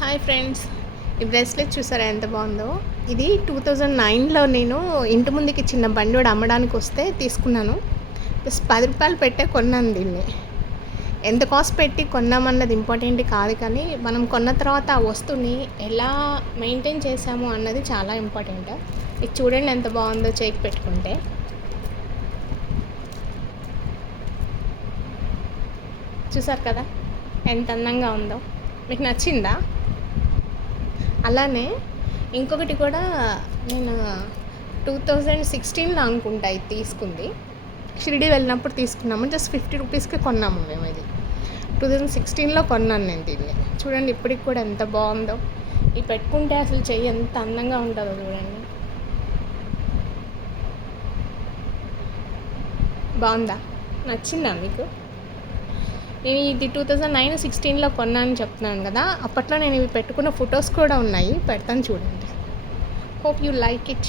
Hi friends, ఈ bracelet చూసారా ఎంత బాగుందో. ఇది 2009లో నేను ఇంటి ముందుకి చిన్న బండోడు అమ్మడానికి వస్తే తీసుకున్నాను. జస్ట్ ₹10 పెట్టే కొన్నాను దీన్ని. ఎంత కాస్ట్ పెట్టి కొన్నామన్నది ఇంపార్టెంట్ కాదు, కానీ మనం కొన్న తర్వాత ఆ వస్తువుని ఎలా మెయింటైన్ చేసాము అన్నది చాలా ఇంపార్టెంట్. ఇది చూడండి ఎంత బాగుందో చేయికి పెట్టుకుంటే. చూసారు కదా ఎంత అందంగా ఉందో. మీకు నచ్చిందా? అలానే ఇంకొకటి కూడా నేను 2016లో అనుకుంటా ఇది తీసుకుంది. షిరిడి వెళ్ళినప్పుడు తీసుకున్నాము. జస్ట్ ₹50కి కొన్నాము మేము. ఇది 2016లో కొన్నాను నేను దీన్ని. చూడండి ఇప్పటికి కూడా ఎంత బాగుందో. ఇది పెట్టుకుంటే అసలు చెయ్యి ఎంత అందంగా ఉంటుందో చూడండి. బాగుందా? నచ్చిందా మీకు? నేను ఇది 2009-16లో కొన్నాను చెప్తున్నాను కదా. అప్పట్లో నేను ఇవి పెట్టుకున్న ఫొటోస్ కూడా ఉన్నాయి, పెడతాను చూడండి. Hope you like it.